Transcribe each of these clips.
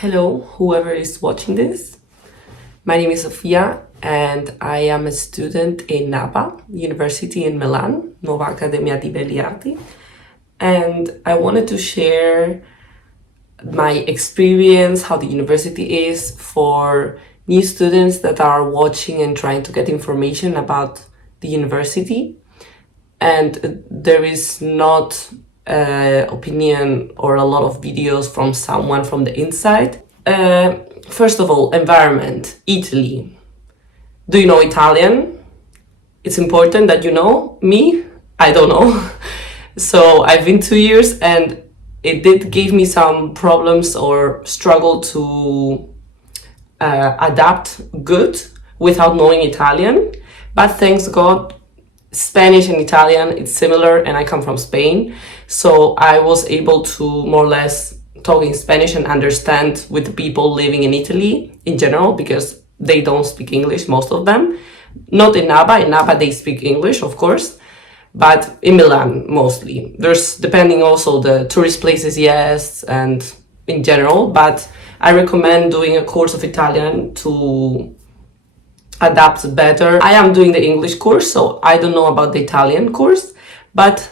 Hello, whoever is watching this. My name is Sofia and I am a student in NABA University in Milan, Nuova Accademia di Belle Arti. And I wanted to share my experience, how the university is for new students that are watching and trying to get information about the university. And there is not opinion or a lot of videos from someone from the inside. First of all, environment, Italy. Do you know Italian? It's important that you know. Me, I don't know. So I've been 2 years and it did give me some problems or struggle to adapt good without knowing Italian. But thanks God, Spanish and Italian, it's similar, and I come from Spain. So I was able to more or less talk in Spanish and understand with the people living in Italy in general, because they don't speak English, most of them. Not in NABA. In NABA they speak English, of course, but in Milan mostly. There's, depending also the tourist places, yes, and in general, but I recommend doing a course of Italian to adapt better. I am doing the English course, so I don't know about the Italian course, but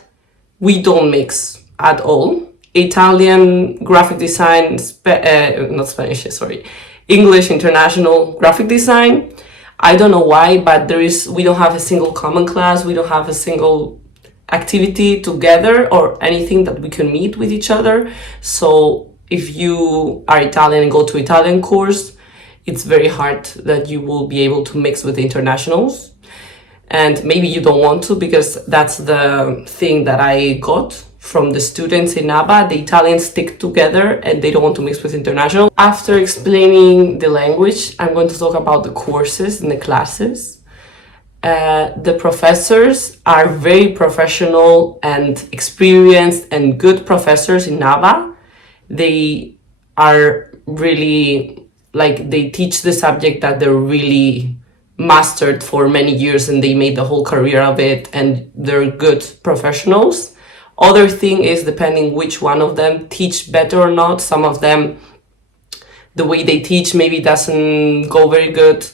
we don't mix at all. Italian graphic design, not Spanish, sorry, English international graphic design. I don't know why, but we don't have a single common class. We don't have a single activity together or anything that we can meet with each other. So if you are Italian and go to Italian course, it's very hard that you will be able to mix with the internationals. And maybe you don't want to, because that's the thing that I got from the students in NABA. The Italians stick together and they don't want to mix with international. After explaining the language, I'm going to talk about the courses and the classes. The professors are very professional and experienced and good professors in NABA. They are really, they teach the subject that they're really mastered for many years and they made the whole career of it, and they're good professionals. Other thing is, depending which one of them teach better or not. Some of them, the way they teach maybe doesn't go very good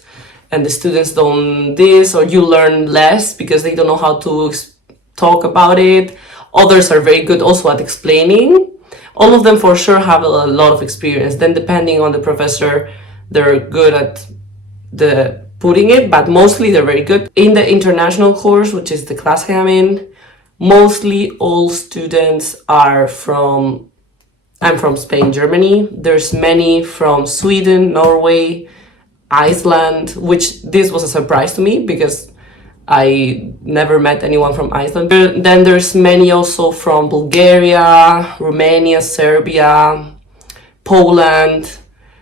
and the students don't this, or you learn less because they don't know how to talk about it. Others are very good also at explaining. All of them for sure have a lot of experience. Then depending on the professor, they're good at the putting it, but mostly they're very good. In the international course, which is the class I'm in, mostly all students are I'm from Spain, Germany. There's many from Sweden, Norway, Iceland, which this was a surprise to me because I never met anyone from Iceland. Then there's many also from Bulgaria, Romania, Serbia, Poland.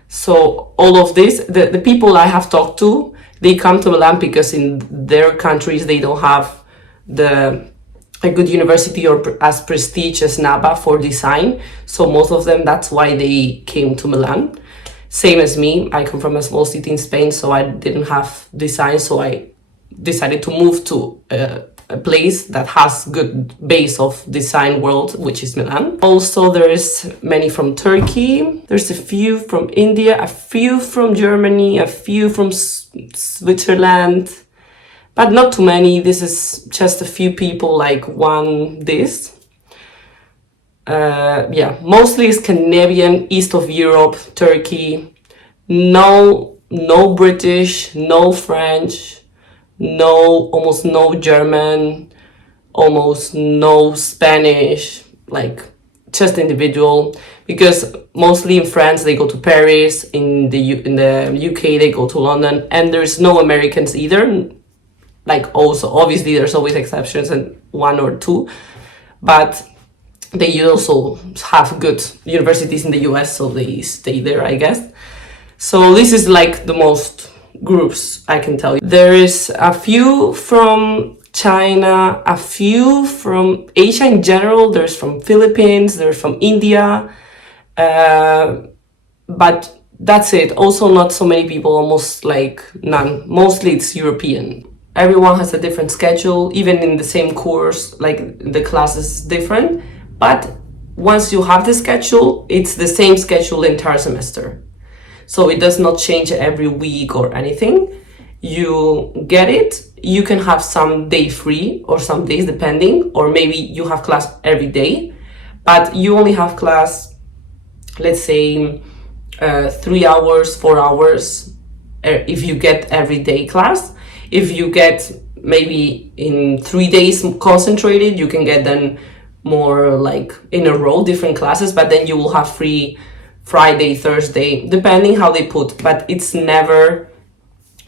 So all of this, the people I have talked to, they come to Milan because in their countries they don't have a good university or as prestige as NABA for design. So most of them, that's why they came to Milan. Same as me, I come from a small city in Spain, so I didn't have design, so I decided to move to a place that has good base of design world, which is Milan. Also, there is many from Turkey. There's a few from India, a few from Germany, a few from Switzerland, but not too many. This is just a few people, like one this. Mostly Scandinavian, east of Europe, Turkey. No British, no French, almost no German, almost no Spanish, just individual. Because mostly in France they go to Paris, in the UK they go to London, and there's no Americans either. Also, obviously there's always exceptions and one or two, but they also have good universities in the US, so they stay there, I guess. So this is the most groups I can tell you. There is a few from China, a few from Asia in general. There's from Philippines, there's from India, but that's it. Also not so many people, almost none. Mostly it's European. Everyone has a different schedule, even in the same course, the class is different, but once you have the schedule, it's the same schedule the entire semester. So it does not change every week or anything. You get it. You can have some day free or some days depending, or maybe you have class every day, but you only have class, let's say 3 hours, 4 hours, if you get every day class. If you get maybe in 3 days concentrated, you can get then more like in a row different classes, but then you will have free Friday, Thursday, depending how they put, but it's never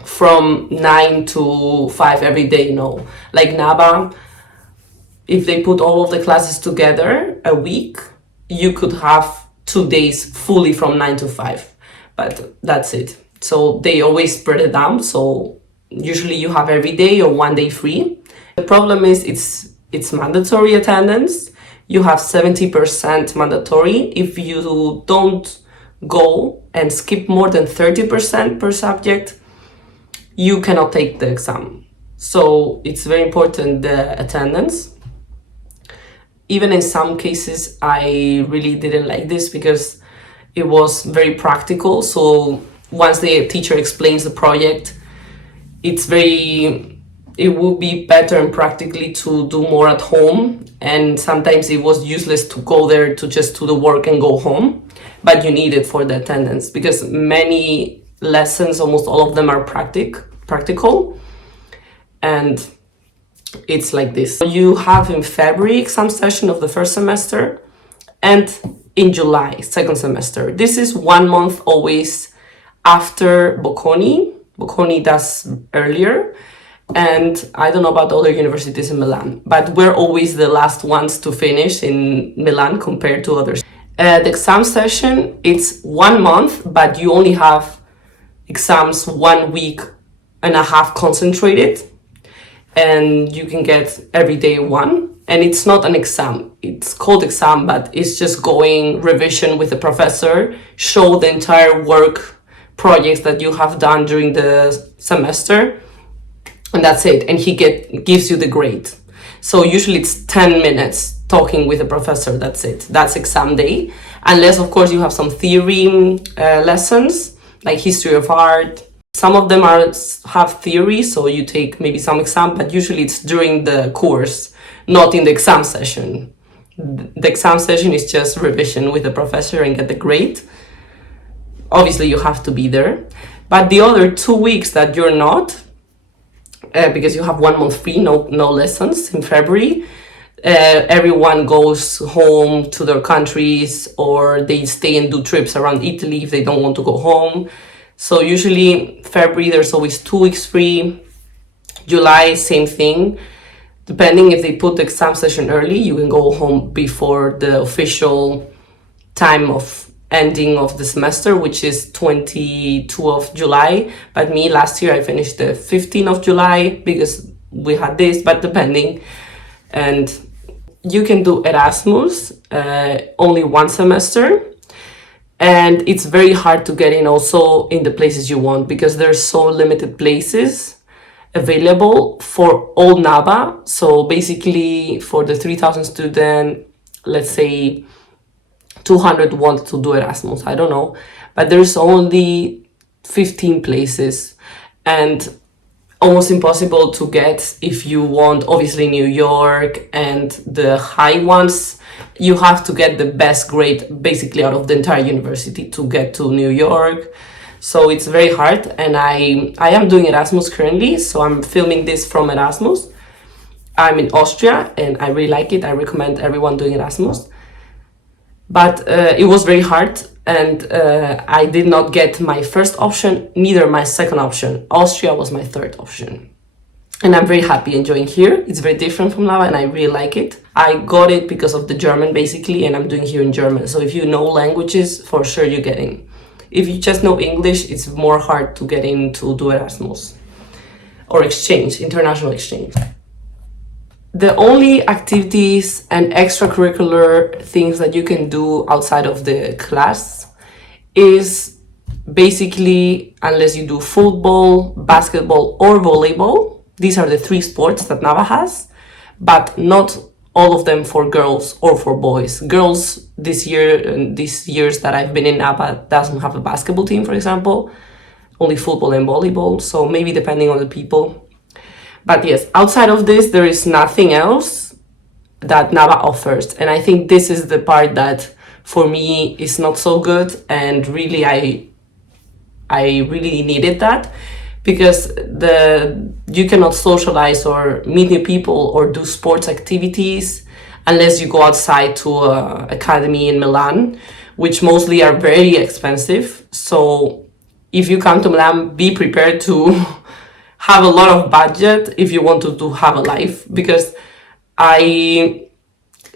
from 9 to 5 every day, no. Like NABA, if they put all of the classes together a week, you could have 2 days fully from 9 to 5, but that's it. So they always spread it down, so usually you have every day or 1 day free. The problem is it's mandatory attendance. You have 70% mandatory. If you don't go and skip more than 30% per subject, you cannot take the exam. So it's very important, the attendance. Even in some cases, I really didn't like this because it was very practical. So once the teacher explains the project, it would be better and practically to do more at home. And sometimes it was useless to go there to just do the work and go home, but you need it for the attendance because many lessons, almost all of them are practical. And it's like this. You have in February exam session of the first semester and in July, second semester. This is 1 month always after Bocconi. Bocconi does earlier. And I don't know about other universities in Milan, but we're always the last ones to finish in Milan compared to others. The exam session, it's 1 month, but you only have exams 1 week and a half concentrated, and you can get every day one. And it's not an exam, it's called exam, but it's just going revision with the professor, show the entire work projects that you have done during the semester, and that's it. And he gives you the grade. So usually it's 10 minutes talking with the professor, that's it. That's exam day. Unless, of course, you have some theory lessons, like history of art. Some of them have theory, so you take maybe some exam, but usually it's during the course, not in the exam session. The exam session is just revision with the professor and get the grade. Obviously, you have to be there. But the other 2 weeks that you're not, because you have 1 month free, no lessons in February, everyone goes home to their countries, or they stay and do trips around Italy if they don't want to go home. So usually February, there's always 2 weeks free. July, same thing. Depending if they put the exam session early, you can go home before the official time of ending of the semester, which is 22 of July. But me, last year, I finished the 15th of July because we had this, but depending. And you can do Erasmus, only 1 semester. And it's very hard to get in also in the places you want because there's so limited places available for all NABA. So basically for the 3,000 student, let's say 200 want to do Erasmus, I don't know, but there's only 15 places and almost impossible to get if you want, obviously, New York and the high ones. You have to get the best grade basically out of the entire university to get to New York. So it's very hard, and I am doing Erasmus currently, so I'm filming this from Erasmus. I'm in Austria and I really like it. I recommend everyone doing Erasmus. But it was very hard, and I did not get my first option, neither my second option. Austria was my third option. And I'm very happy enjoying here. It's very different from NABA and I really like it. I got it because of the German basically, and I'm doing here in German. So if you know languages, for sure you get in. If you just know English, it's more hard to get in to do Erasmus or exchange, international exchange. The only activities and extracurricular things that you can do outside of the class is basically, unless you do football, basketball, or volleyball. These are the 3 sports that NABA has, but not all of them for girls or for boys. Girls this year, these years that I've been in NABA, doesn't have a basketball team, for example, only football and volleyball. So maybe depending on the people. But yes, outside of this, there is nothing else that NABA offers. And I think this is the part that for me is not so good. And really, I really needed that, because you cannot socialize or meet new people or do sports activities unless you go outside to a academy in Milan, which mostly are very expensive. So if you come to Milan, be prepared to have a lot of budget if you want to have a life, because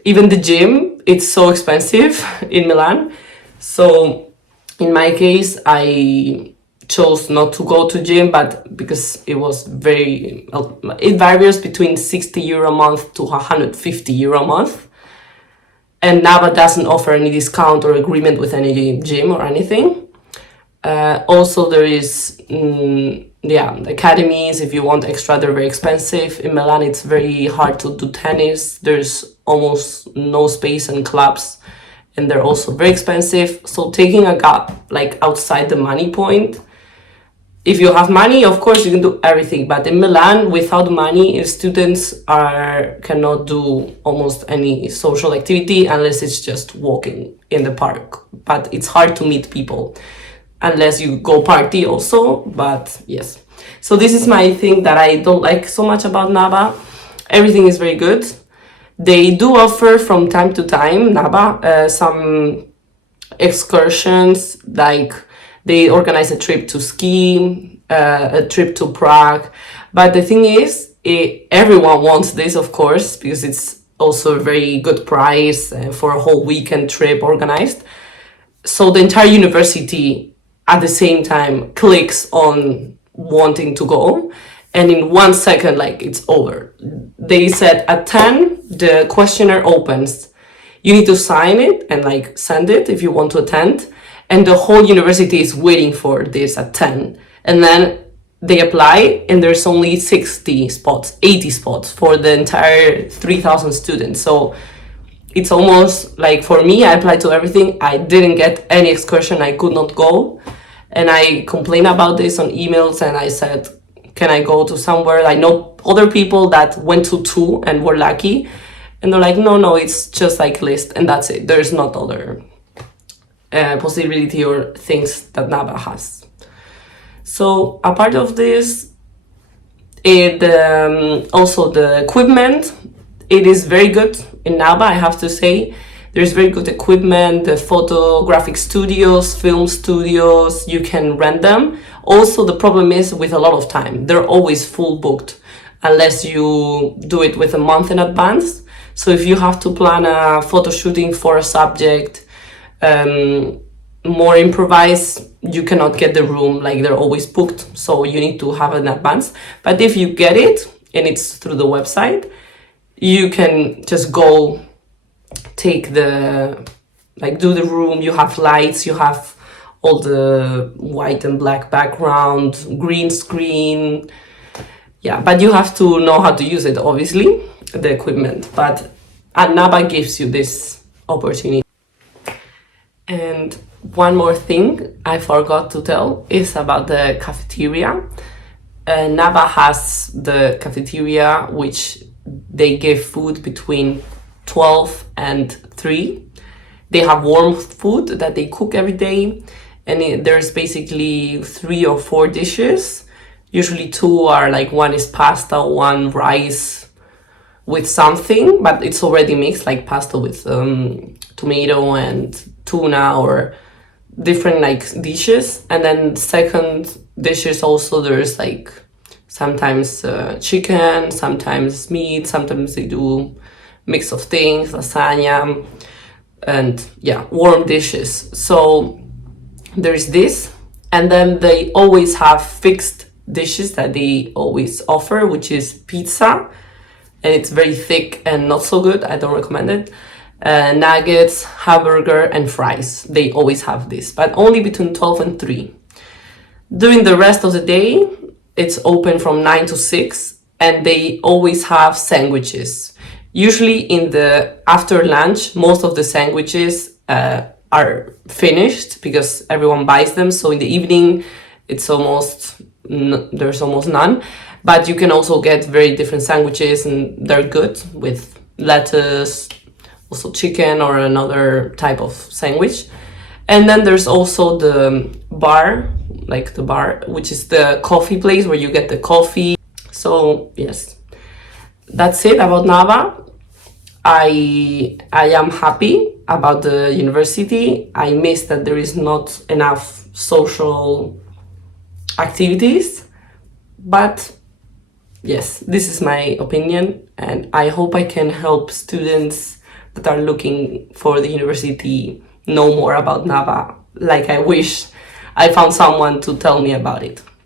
even the gym, it's so expensive in Milan. So in my case, I chose not to go to gym, but because it was it varies between 60 euro a month to 150 euro a month. And NABA doesn't offer any discount or agreement with any gym or anything. Also, there is, academies. If you want extra, they're very expensive. In Milan, it's very hard to do tennis. There's almost no space in clubs, and they're also very expensive. So taking a gap like outside the money point, if you have money, of course you can do everything. But in Milan, without money, students cannot do almost any social activity unless it's just walking in the park. But it's hard to meet people unless you go party also. But yes, so this is my thing that I don't like so much about NABA. Everything is very good. They do offer from time to time, NABA, some excursions, like they organize a trip to ski, a trip to Prague. But the thing is, everyone wants this, of course, because it's also a very good price for a whole weekend trip organized. So the entire university at the same time clicks on wanting to go. And in 1 second, like, it's over. They said at 10, the questionnaire opens. You need to sign it and like send it if you want to attend. And the whole university is waiting for this at 10. And then they apply, and there's only 60 spots, 80 spots for the entire 3,000 students. So it's almost like, for me, I applied to everything. I didn't get any excursion. I could not go. And I complained about this on emails, and I said, can I go to somewhere? I know other people that went to 2 and were lucky. And they're like, no, it's just like list, and that's it. There's not other possibility or things that NABA has. So apart of this, also the equipment, it is very good in NABA, I have to say. There's very good equipment, the photographic studios, film studios, you can rent them. Also, the problem is with a lot of time. They're always full booked unless you do it with a month in advance. So if you have to plan a photo shooting for a subject, more improvised, you cannot get the room, like they're always booked, so you need to have it in advance. But if you get it and it's through the website, you can just go do the room. You have lights, you have all the white and black background, green screen, but you have to know how to use it, obviously, the equipment. But NABA gives you this opportunity. And one more thing I forgot to tell is about the cafeteria. NABA has the cafeteria, which they give food between 12 and 3. They have warm food that they cook every day, and there's basically 3 or 4 dishes. Usually 2 are like, one is pasta, one rice with something, but it's already mixed, like pasta with tomato and tuna or different like dishes. And then second dishes also, there's like sometimes chicken, sometimes meat, sometimes they do mix of things, lasagna, and warm dishes. So there's this, and then they always have fixed dishes that they always offer, which is pizza, and it's very thick and not so good. I don't recommend it. Nuggets, hamburger, and fries. They always have this, but only between 12 and 3. During the rest of the day, it's open from 9 to 6, and they always have sandwiches. Usually in the after lunch, most of the sandwiches are finished because everyone buys them. So in the evening, it's there's almost none. But you can also get very different sandwiches, and they're good with lettuce, also chicken or another type of sandwich. And then there's also the bar, which is the coffee place where you get the coffee. So yes, that's it about NABA. I am happy about the university. I miss that there is not enough social activities, but yes, this is my opinion, and I hope I can help students that are looking for the university know more about NABA, like I wish I found someone to tell me about it.